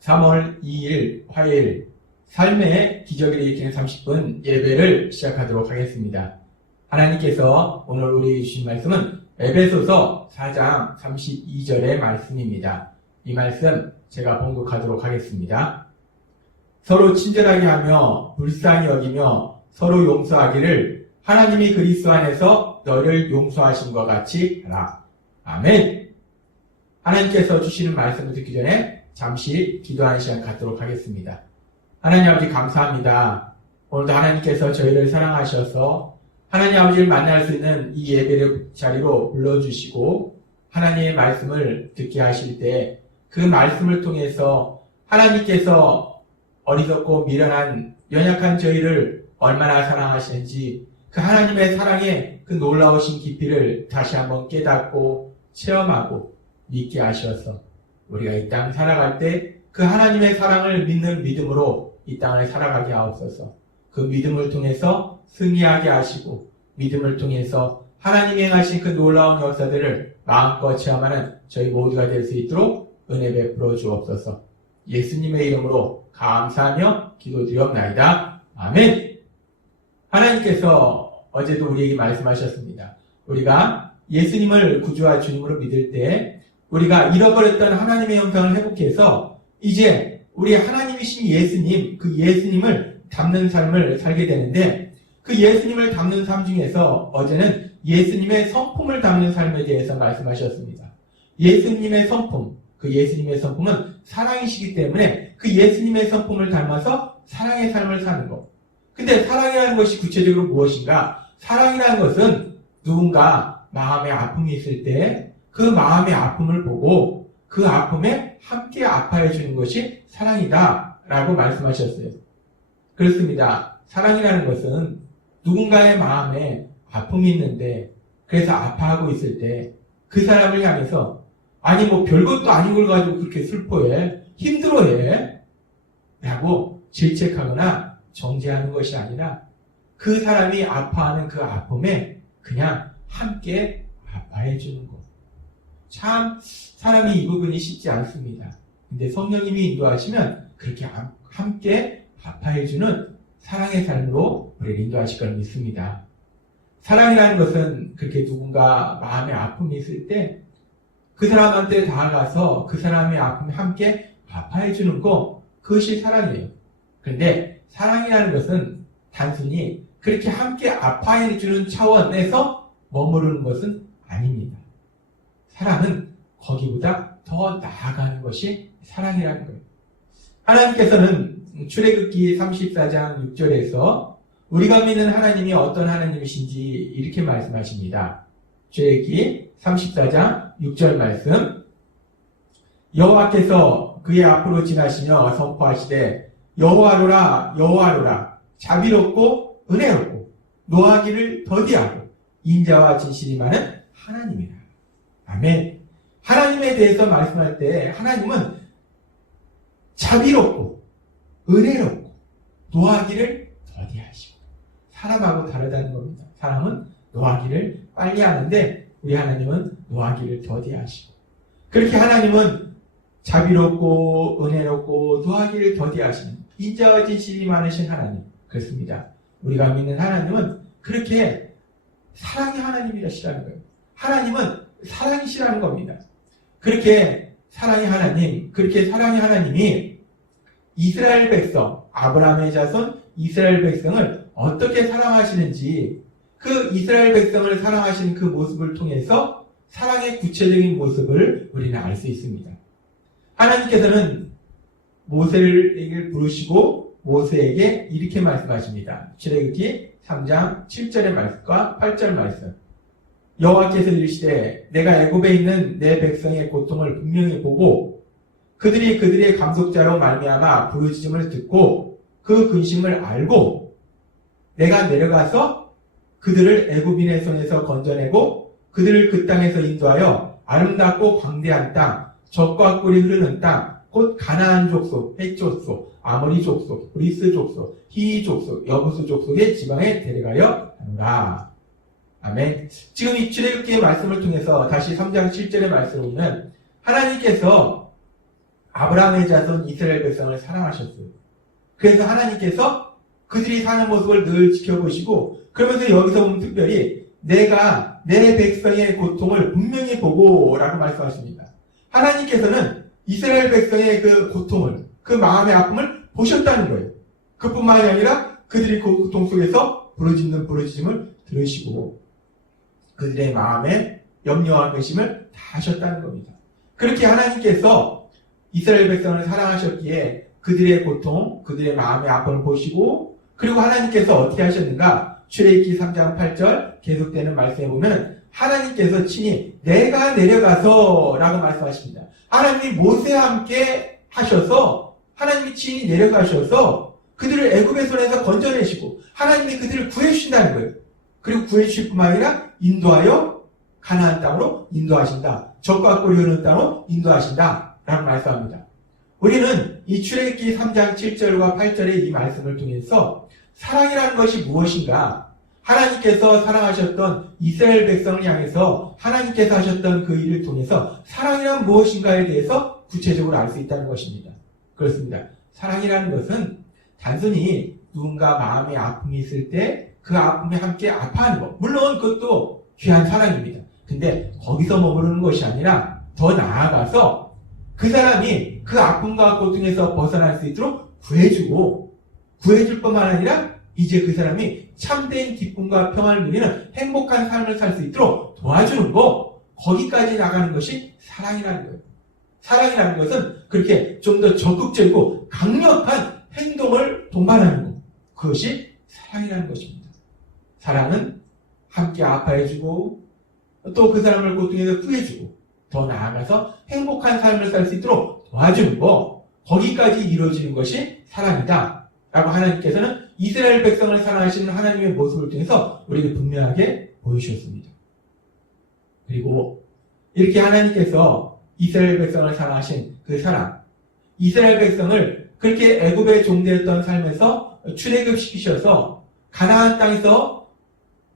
3월 2일 화요일 삶의 기적을 일으키는 30분 예배를 시작하도록 하겠습니다. 하나님께서 오늘 우리에게 주신 말씀은 에베소서 4장 32절의 말씀입니다. 이 말씀 제가 봉독하도록 하겠습니다. 서로 친절하게 하며 불쌍히 여기며 서로 용서하기를 하나님이 그리스도 안에서 너를 용서하신 것 같이 하라. 아멘. 하나님께서 주시는 말씀을 듣기 전에 잠시 기도하는 시간 갖도록 하겠습니다. 하나님 아버지 감사합니다. 오늘도 하나님께서 저희를 사랑하셔서 하나님 아버지를 만날 수 있는 이 예배 자리로 불러주시고 하나님의 말씀을 듣게 하실 때 그 말씀을 통해서 하나님께서 어리석고 미련한 연약한 저희를 얼마나 사랑하시는지 그 하나님의 사랑의 그 놀라우신 깊이를 다시 한번 깨닫고 체험하고 믿게 하셔서 우리가 이 땅 살아갈 때 그 하나님의 사랑을 믿는 믿음으로 이 땅을 살아가게 하옵소서. 그 믿음을 통해서 승리하게 하시고 믿음을 통해서 하나님이 행하신 그 놀라운 역사들을 마음껏 체험하는 저희 모두가 될 수 있도록 은혜 베풀어 주옵소서. 예수님의 이름으로 감사하며 기도드리옵나이다. 아멘. 하나님께서 어제도 우리에게 말씀하셨습니다. 우리가 예수님을 구주와 주님으로 믿을 때 우리가 잃어버렸던 하나님의 형상을 회복해서 이제 우리 하나님이신 예수님, 그 예수님을 닮는 삶을 살게 되는데 그 예수님을 닮는 삶 중에서 어제는 예수님의 성품을 닮는 삶에 대해서 말씀하셨습니다. 예수님의 성품, 그 예수님의 성품은 사랑이시기 때문에 그 예수님의 성품을 닮아서 사랑의 삶을 사는 것. 근데 사랑이라는 것이 구체적으로 무엇인가? 사랑이라는 것은 누군가 마음에 아픔이 있을 때 그 마음의 아픔을 보고 그 아픔에 함께 아파해 주는 것이 사랑이다 라고 말씀하셨어요. 그렇습니다. 사랑이라는 것은 누군가의 마음에 아픔이 있는데 그래서 아파하고 있을 때 그 사람을 향해서 아니 뭐 별것도 아닌 걸 가지고 그렇게 슬퍼해 힘들어해 라고 질책하거나 정죄하는 것이 아니라 그 사람이 아파하는 그 아픔에 그냥 함께 아파해 주는 것. 참 사람이 이 부분이 쉽지 않습니다. 근데 성령님이 인도하시면 그렇게 함께 아파해주는 사랑의 삶으로 우리를 인도하실 걸 믿습니다. 사랑이라는 것은 그렇게 누군가 마음에 아픔이 있을 때 그 사람한테 다가가서 그 사람의 아픔에 함께 아파해주는 것, 그것이 사랑이에요. 그런데 사랑이라는 것은 단순히 그렇게 함께 아파해주는 차원에서 머무르는 것은 아닙니다. 사랑은 거기보다 더 나아가는 것이 사랑이라는 거예요. 하나님께서는 출애굽기 34장 6절에서 우리가 믿는 하나님이 어떤 하나님이신지 이렇게 말씀하십니다. 출애굽기 34장 6절 말씀. 여호와께서 그의 앞으로 지나시며 선포하시되 여호와로라 여호와로라 자비롭고 은혜롭고 노하기를 더디하고 인자와 진실이 많은 하나님이라. 아멘. 하나님에 대해서 말씀할 때 하나님은 자비롭고 은혜롭고 노하기를 더디하시고 사람하고 다르다는 겁니다. 사람은 노하기를 빨리 하는데 우리 하나님은 노하기를 더디하시고 그렇게 하나님은 자비롭고 은혜롭고 노하기를 더디하시는 인자와 진실이 많으신 하나님. 그렇습니다. 우리가 믿는 하나님은 그렇게 사랑의 하나님이라시라는 거예요. 하나님은 사랑이시라는 겁니다. 그렇게 사랑의 하나님, 그렇게 사랑의 하나님이 이스라엘 백성, 아브라함의 자손 이스라엘 백성을 어떻게 사랑하시는지 그 이스라엘 백성을 사랑하시는 그 모습을 통해서 사랑의 구체적인 모습을 우리는 알 수 있습니다. 하나님께서는 모세를 부르시고 모세에게 이렇게 말씀하십니다. 출애굽기 3장 7절의 말씀과 8절 말씀. 여호와께서 이르시되 내가 애굽에 있는 내 백성의 고통을 분명히 보고 그들이 그들의 감독자로 말미암아 부르짖음을 듣고 그 근심을 알고 내가 내려가서 그들을 애굽인의 손에서 건져내고 그들을 그 땅에서 인도하여 아름답고 광대한 땅, 젖과 꿀이 흐르는 땅, 곧 가나안 족속, 헷 족속, 아모리 족속, 브리스 족속, 히위 족속, 여부수 족속의 지방에 데려가려 하노라. 아멘. 지금 이 출애굽기의 말씀을 통해서 다시 3장 7절의 말씀을 보면 하나님께서 아브라함의 자손 이스라엘 백성을 사랑하셨어요. 그래서 하나님께서 그들이 사는 모습을 늘 지켜보시고, 그러면서 여기서 보면 특별히 내가 내 백성의 고통을 분명히 보고 라고 말씀하십니다. 하나님께서는 이스라엘 백성의 그 고통을, 그 마음의 아픔을 보셨다는 거예요. 그뿐만이 아니라 그들이 그 고통 속에서 부르짖는 부르짖음을 들으시고 그들의 마음에 염려와 배심을 다 하셨다는 겁니다. 그렇게 하나님께서 이스라엘 백성을 사랑하셨기에 그들의 고통, 그들의 마음의 아픔을 보시고, 그리고 하나님께서 어떻게 하셨는가? 출애굽기 3장 8절 계속되는 말씀에 보면 하나님께서 친히 내가 내려가서 라고 말씀하십니다. 하나님이 모세와 함께 하셔서, 하나님이 친히 내려가셔서 그들을 애굽의 손에서 건져내시고 하나님이 그들을 구해주신다는 거예요. 그리고 구해주실 뿐만 아니라 인도하여 가나안 땅으로 인도하신다. 적과 꿀이 흐르는 땅으로 인도하신다 라고 말씀합니다. 우리는 이 출애굽기 3장 7절과 8절의 이 말씀을 통해서 사랑이라는 것이 무엇인가, 하나님께서 사랑하셨던 이스라엘 백성을 향해서 하나님께서 하셨던 그 일을 통해서 사랑이란 무엇인가에 대해서 구체적으로 알 수 있다는 것입니다. 그렇습니다. 사랑이라는 것은 단순히 누군가 마음의 아픔이 있을 때 그 아픔에 함께 아파하는 것, 물론 그것도 귀한 사랑입니다. 근데 거기서 머무르는 것이 아니라 더 나아가서 그 사람이 그 아픔과 고통에서 벗어날 수 있도록 구해주고, 구해줄 뿐만 아니라 이제 그 사람이 참된 기쁨과 평안을 누리는 행복한 삶을 살 수 있도록 도와주는 거, 거기까지 나가는 것이 사랑이라는 거예요. 사랑이라는 것은 그렇게 좀 더 적극적이고 강력한 행동을 동반하는 것, 그것이 사랑이라는 것입니다. 사랑은 함께 아파해주고 또 그 사람을 고통에서 구해주고 더 나아가서 행복한 삶을 살 수 있도록 도와주는 거, 거기까지 이루어지는 것이 사랑이다 라고 하나님께서는 이스라엘 백성을 사랑하시는 하나님의 모습을 통해서 우리에게 분명하게 보여주셨습니다. 그리고 이렇게 하나님께서 이스라엘 백성을 사랑하신 그 사랑, 이스라엘 백성을 그렇게 애굽의 종되었던 삶에서 출애굽시키셔서 가나안 땅에서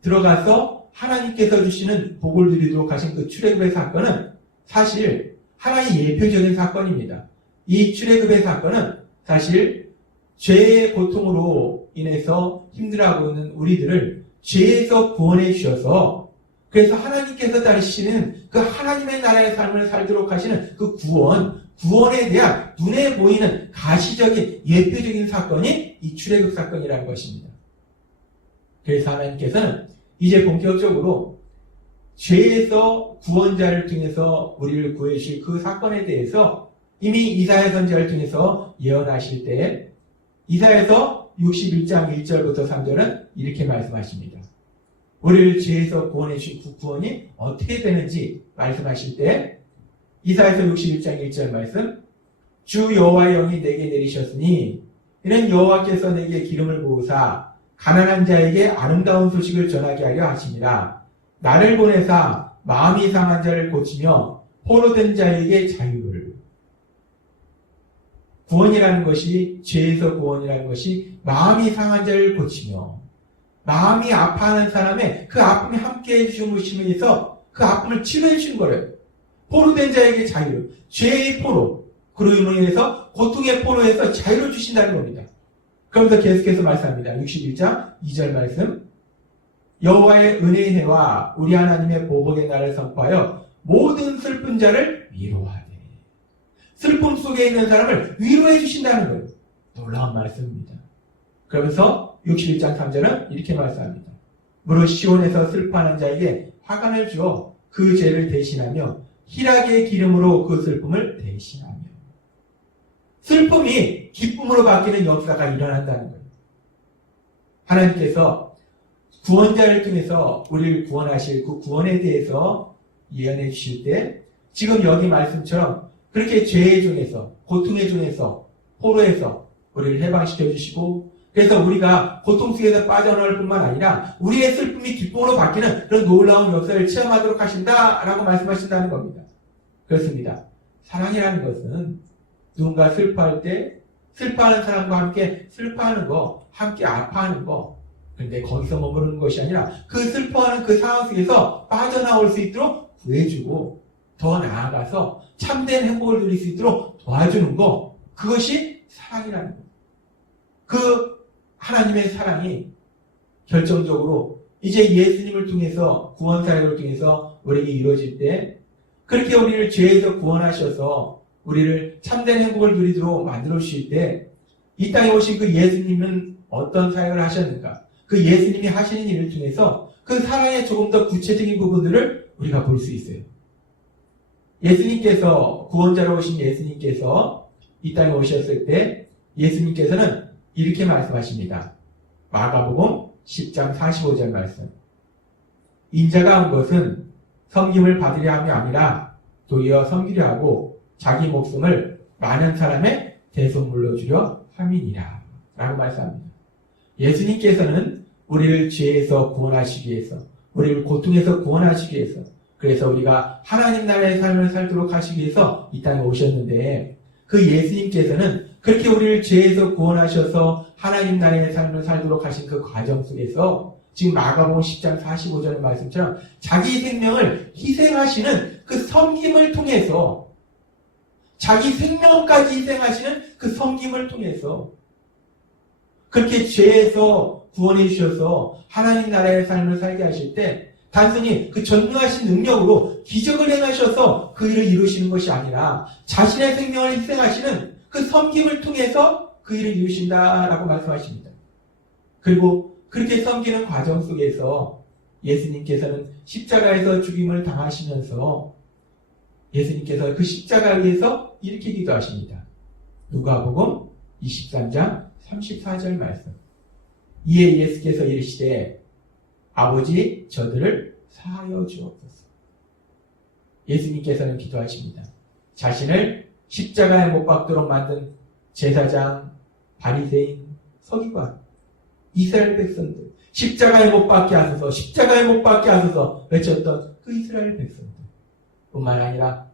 들어가서 하나님께서 주시는 복을 누리도록 하신 그 출애굽의 사건은 사실 하나의 예표적인 사건입니다. 이 출애굽의 사건은 사실 죄의 고통으로 인해서 힘들어하고 있는 우리들을 죄에서 구원해 주셔서, 그래서 하나님께서 다루시는 그 하나님의 나라의 삶을 살도록 하시는 그 구원에 대한 눈에 보이는 가시적인 예표적인 사건이 이 출애굽 사건이라는 것입니다. 그래서 하나님께서는 이제 본격적으로 죄에서 구원자를 통해서 우리를 구해주실 그 사건에 대해서 이미 이사야 선지자를 통해서 예언하실 때 이사야서 61장 1절부터 3절은 이렇게 말씀하십니다. 우리를 죄에서 구원해 주신 그 구원이 어떻게 되는지 말씀하실 때 이사야서 61장 1절 말씀, 주 여호와의 영이 내게 내리셨으니 이는 여호와께서 내게 기름을 부으사 가난한 자에게 아름다운 소식을 전하게 하려 하심이라. 나를 보내사 마음이 상한 자를 고치며 포로된 자에게 자유를. 구원이라는 것이, 죄에서 구원이라는 것이 마음이 상한 자를 고치며, 마음이 아파하는 사람의 그 아픔에 함께 해주심을 위해서 그 아픔을 치료해 주신 거래요. 포로된 자에게 자유를, 죄의 포로, 그로 인해서 고통의 포로에서 자유를 주신다는 겁니다. 그러면서 계속해서 말씀합니다. 61장 2절 말씀, 여호와의 은혜의 해와 우리 하나님의 보복의 날을 선포하여 모든 슬픈 자를 위로하되. 슬픔 속에 있는 사람을 위로해 주신다는 거예요. 놀라운 말씀입니다. 그러면서 61장 3절은 이렇게 말씀합니다. 무릇 시온에서 슬퍼하는 자에게 화관을 주어 그 죄를 대신하며 희락의 기름으로 그 슬픔을 대신하며. 슬픔이 기쁨으로 바뀌는 역사가 일어난다는 거예요. 하나님께서 구원자를 통해서 우리를 구원하실 그 구원에 대해서 예언해 주실 때 지금 여기 말씀처럼 그렇게 죄의 중에서, 고통의 중에서, 포로에서 우리를 해방시켜 주시고, 그래서 우리가 고통 속에서 빠져나올 뿐만 아니라 우리의 슬픔이 기쁨으로 바뀌는 그런 놀라운 역사를 체험하도록 하신다라고 말씀하신다는 겁니다. 그렇습니다. 사랑이라는 것은 누군가 슬퍼할 때 슬퍼하는 사람과 함께 슬퍼하는 거, 함께 아파하는 거, 그런데 거기서 머무르는 것이 아니라 그 슬퍼하는 그 상황 속에서 빠져나올 수 있도록 구해주고, 더 나아가서 참된 행복을 누릴 수 있도록 도와주는 거, 그것이 사랑이라는 거예요. 그 하나님의 사랑이 결정적으로 이제 예수님을 통해서, 구원사역을 통해서 우리에게 이루어질 때, 그렇게 우리를 죄에서 구원하셔서 우리를 참된 행복을 누리도록 만들어 주실 때, 이 땅에 오신 그 예수님은 어떤 사역을 하셨는가? 그 예수님이 하시는 일을 통해서 그 사랑의 조금 더 구체적인 부분들을 우리가 볼 수 있어요. 예수님께서, 구원자로 오신 예수님께서 이 땅에 오셨을 때 예수님께서는 이렇게 말씀하십니다. 마가복음 10장 45절 말씀. 인자가 온 것은 섬김을 받으려 함이 아니라 도리어 섬기려 하고 자기 목숨을 많은 사람의 대속물로 주려 함이니라 라고 말씀합니다. 예수님께서는 우리를 죄에서 구원하시기 위해서, 우리를 고통에서 구원하시기 위해서, 그래서 우리가 하나님 나라의 삶을 살도록 하시기 위해서 이 땅에 오셨는데, 그 예수님께서는 그렇게 우리를 죄에서 구원하셔서 하나님 나라의 삶을 살도록 하신 그 과정 속에서 지금 마가복음 10장 45절의 말씀처럼 자기 생명을 희생하시는 그 섬김을 통해서, 자기 생명까지 희생하시는 그 섬김을 통해서 그렇게 죄에서 구원해 주셔서 하나님 나라의 삶을 살게 하실 때 단순히 그 전능하신 능력으로 기적을 행하셔서 그 일을 이루시는 것이 아니라 자신의 생명을 희생하시는 그 섬김을 통해서 그 일을 이루신다라고 말씀하십니다. 그리고 그렇게 섬기는 과정 속에서 예수님께서는 십자가에서 죽임을 당하시면서 예수님께서 그 십자가에 의해서 이렇게 기도하십니다. 누가복음 23장 34절 말씀. 이에 예수께서 이르시되 아버지 저들을 사하여 주옵소서. 예수님께서는 기도하십니다. 자신을 십자가에 못 박도록 만든 제사장, 바리새인, 서기관, 이스라엘 백성들, 십자가에 못 박게 하소서, 십자가에 못 박게 하소서 외쳤던 그 이스라엘 백성들 뿐만 아니라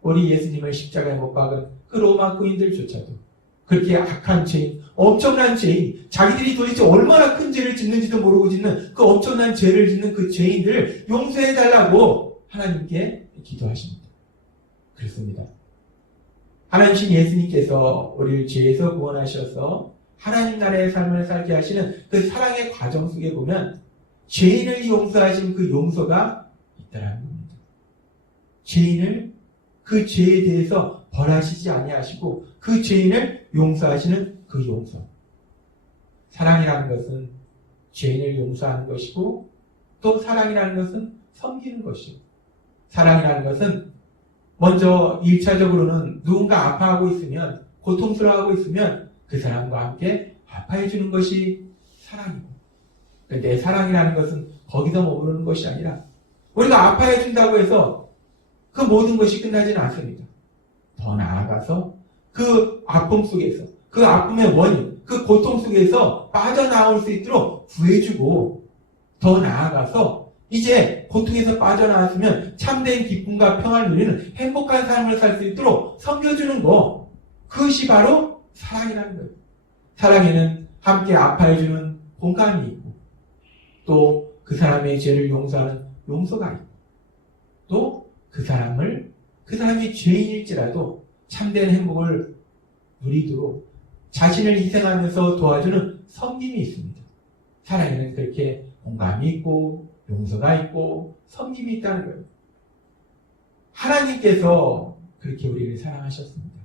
우리 예수님을 십자가에 못 박은 그 로마 군인들조차도 그렇게 악한 죄인, 엄청난 죄인, 자기들이 도대체 얼마나 큰 죄를 짓는지도 모르고 짓는 그 엄청난 죄를 짓는 그 죄인들을 용서해달라고 하나님께 기도하십니다. 그렇습니다. 하나님신 예수님께서 우리를 죄에서 구원하셔서 하나님 나라의 삶을 살게 하시는 그 사랑의 과정 속에 보면 죄인을 용서하신 그 용서가 있다는 겁니다. 죄인을 그 죄에 대해서 벌하시지 아니하시고 그 죄인을 용서하시는 그 용서. 사랑이라는 것은 죄인을 용서하는 것이고 또 사랑이라는 것은 섬기는 것이고 사랑이라는 것은 먼저 1차적으로는 누군가 아파하고 있으면 고통스러워하고 있으면 그 사람과 함께 아파해 주는 것이 사랑이고 그런데 사랑이라는 것은 거기서 머무르는 것이 아니라 우리가 아파해 준다고 해서 그 모든 것이 끝나지는 않습니다. 더 나아가서 그 아픔 속에서 그 아픔의 원인, 그 고통 속에서 빠져나올 수 있도록 구해주고 더 나아가서 이제 고통에서 빠져나왔으면 참된 기쁨과 평안을 누리는 행복한 삶을 살 수 있도록 섬겨주는 거, 그것이 바로 사랑이라는 거예요. 사랑에는 함께 아파해주는 공감이 있고 또 그 사람의 죄를 용서하는 용서가 있고 또 그 사람이 죄인일지라도 참된 행복을 누리도록 자신을 희생하면서 도와주는 섬김이 있습니다. 사랑에는 그렇게 공감이 있고 용서가 있고 섬김이 있다는 거예요. 하나님께서 그렇게 우리를 사랑하셨습니다.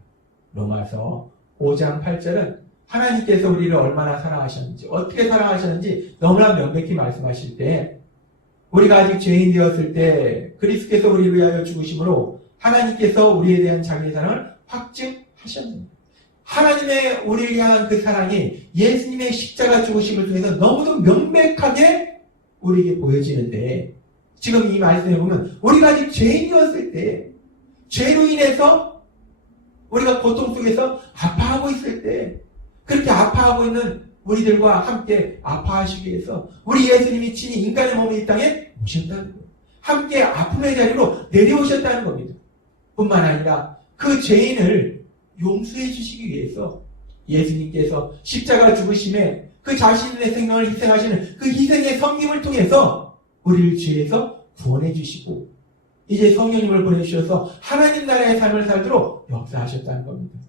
로마서 5장 8절은 하나님께서 우리를 얼마나 사랑하셨는지, 어떻게 사랑하셨는지 너무나 명백히 말씀하실 때 우리가 아직 죄인 되었을 때 그리스도께서 우리를 위하여 죽으심으로 하나님께서 우리에 대한 자기의 사랑을 확증하셨습니다. 하나님의 우리를 향한 그 사랑이 예수님의 십자가 죽으심을 통해서 너무도 명백하게 우리에게 보여지는데 지금 이 말씀에 보면 우리가 아직 죄인이었을 때 죄로 인해서 우리가 고통 속에서 아파하고 있을 때 그렇게 아파하고 있는 우리들과 함께 아파하시기 위해서 우리 예수님이 친히 인간의 몸을 이 땅에 오셨다는 거예요. 함께 아픔의 자리로 내려오셨다는 겁니다. 뿐만 아니라 그 죄인을 용서해 주시기 위해서 예수님께서 십자가 죽으심에 그 자신의 생명을 희생하시는 그 희생의 섬김을 통해서 우리를 죄에서 구원해 주시고 이제 성령님을 보내주셔서 하나님 나라의 삶을 살도록 역사하셨다는 겁니다.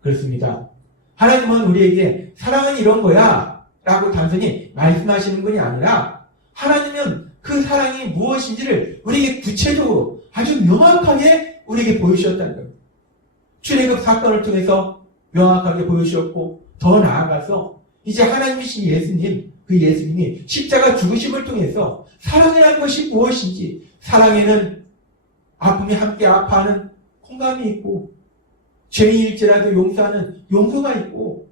그렇습니다. 하나님은 우리에게 사랑은 이런 거야 라고 단순히 말씀하시는 분이 아니라 하나님은 그 사랑이 무엇인지를 우리에게 구체적으로 아주 명확하게 우리에게 보여주셨다는 겁니다. 출애굽 사건을 통해서 명확하게 보여주셨고 더 나아가서 이제 하나님이신 예수님, 그 예수님이 십자가 죽으심을 통해서 사랑이라는 것이 무엇인지, 사랑에는 아픔이 함께 아파하는 공감이 있고, 죄인일지라도 용서하는 용서가 있고,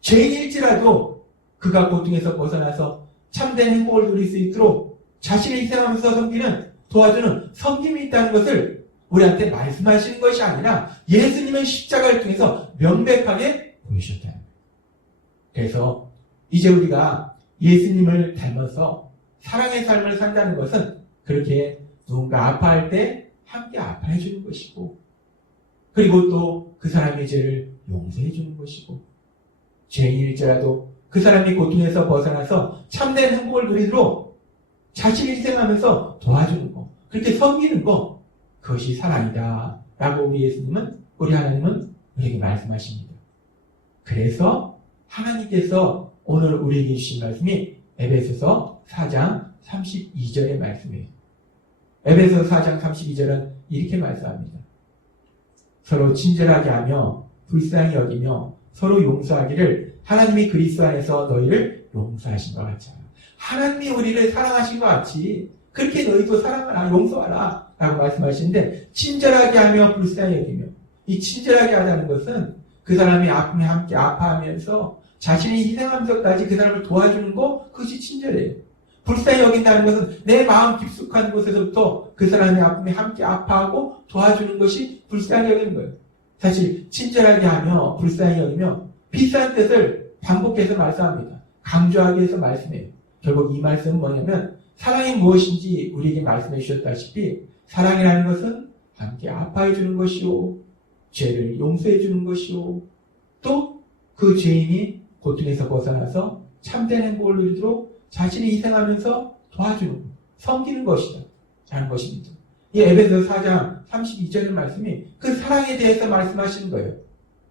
죄인일지라도 그가 고통에서 벗어나서 참된 행복을 누릴 수 있도록 자신을 희생하면서 섬기는, 도와주는 섬김이 있다는 것을 우리한테 말씀하시는 것이 아니라 예수님의 십자가를 통해서 명백하게 보여주셨다. 그래서 이제 우리가 예수님을 닮아서 사랑의 삶을 산다는 것은 그렇게 누군가 아파할 때 함께 아파해 주는 것이고, 그리고 또 그 사람의 죄를 용서해 주는 것이고, 죄인일지라도 그 사람이 고통에서 벗어나서 참된 행복을 누리도록 자신을 희생하면서 도와주는 것, 그렇게 섬기는 것, 그것이 사랑이다 라고 우리 예수님은, 우리 하나님은 우리에게 말씀하십니다. 그래서 하나님께서 오늘 우리에게 주신 말씀이 에베소서 4장 32절의 말씀이에요. 에베소서 4장 32절은 이렇게 말씀합니다. 서로 친절하게 하며 불쌍히 여기며 서로 용서하기를 하나님이 그리스도 안에서 너희를 용서하신 것 같이 하라. 하나님이 우리를 사랑하신 것 같이 그렇게 너희도 사랑하라, 용서하라 라고 말씀하시는데, 친절하게 하며 불쌍히 여기며, 이 친절하게 하다는 것은 그 사람이 아픔에 함께 아파하면서 자신이 희생하면서까지 그 사람을 도와주는 것, 그것이 친절해요. 불쌍히 여긴다는 것은 내 마음 깊숙한 곳에서부터 그 사람의 아픔에 함께 아파하고 도와주는 것이 불쌍히 여기는 거예요. 사실 친절하게 하며 불쌍히 여기며 비슷한 뜻을 반복해서 말씀합니다. 강조하기 위해서 말씀해요. 결국 이 말씀은 뭐냐면 사랑이 무엇인지 우리에게 말씀해 주셨다시피 사랑이라는 것은 함께 아파해 주는 것이요, 죄를 용서해 주는 것이요, 또 그 죄인이 고통에서 벗어나서 참된 행복을 누리도록 자신이 희생하면서 도와주는 것, 섬기는 것이다 라는 것입니다. 이 에베소서 4장 32절의 말씀이 그 사랑에 대해서 말씀하시는 거예요.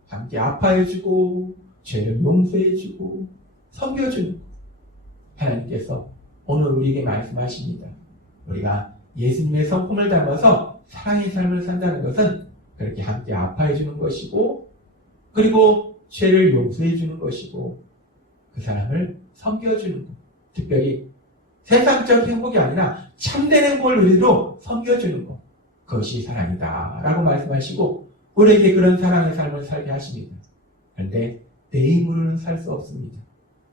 함께 아파해주고 죄를 용서해주고 섬겨주는 것. 하나님께서 오늘 우리에게 말씀하십니다. 우리가 예수님의 성품을 닮아서 사랑의 삶을 산다는 것은 그렇게 함께 아파해주는 것이고, 그리고 죄를 용서해주는 것이고, 그 사람을 섬겨주는 것, 특별히 세상적 행복이 아니라 참된 행복을 누리도록 섬겨주는 것, 그것이 사랑이다 라고 말씀하시고 우리에게 그런 사랑의 삶을 살게 하십니다. 그런데 내 힘으로는 살 수 없습니다.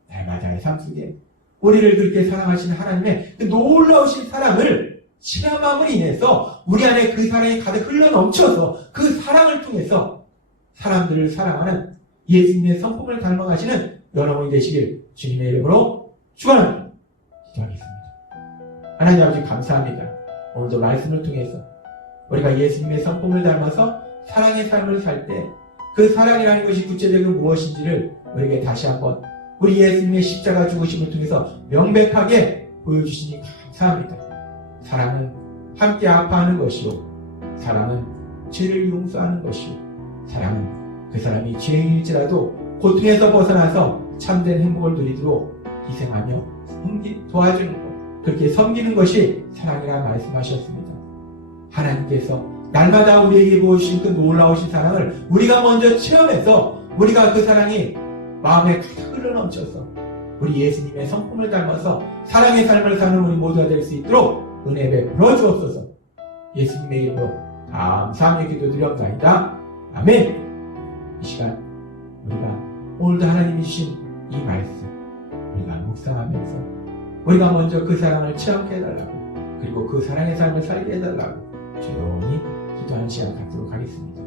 날마다의 삶 속에 우리를 그렇게 사랑하시는 하나님의 그 놀라우신 사랑을 체험함으로 인해서 우리 안에 그 사랑이 가득 흘러넘쳐서 그 사랑을 통해서 사람들을 사랑하는 예수님의 성품을 닮아가시는 여러분이 되시길 주님의 이름으로 축원합니다. 기도하겠습니다. 하나님 아버지 감사합니다. 오늘도 말씀을 통해서 우리가 예수님의 성품을 닮아서 사랑의 삶을 살 때 그 사랑이라는 것이 구체적으로 무엇인지를 우리에게 다시 한번 우리 예수님의 십자가 죽으심을 통해서 명백하게 보여주시니 감사합니다. 사랑은 함께 아파하는 것이요, 사랑은 죄를 용서하는 것이요, 사랑은 그 사람이 죄인일지라도 고통에서 벗어나서 참된 행복을 누리도록 희생하며 도와주는 것, 그렇게 섬기는 것이 사랑이라 말씀하셨습니다. 하나님께서 날마다 우리에게 보여주신 그 놀라우신 사랑을 우리가 먼저 체험해서 우리가 그 사랑이 마음에 가득 흘러넘쳐서 우리 예수님의 성품을 닮아서 사랑의 삶을 사는 우리 모두가 될 수 있도록 은혜 베풀어 주옵소서. 예수님의 이름으로 감사하며 기도드렸나이다. 아멘. 이 시간 우리가 오늘도 하나님이 주신 이 말씀 우리가 묵상하면서 우리가 먼저 그 사랑을 체험케 해달라고, 그리고 그 사랑의 삶을 살게 해달라고 조용히 기도하는 시간 갖도록 하겠습니다.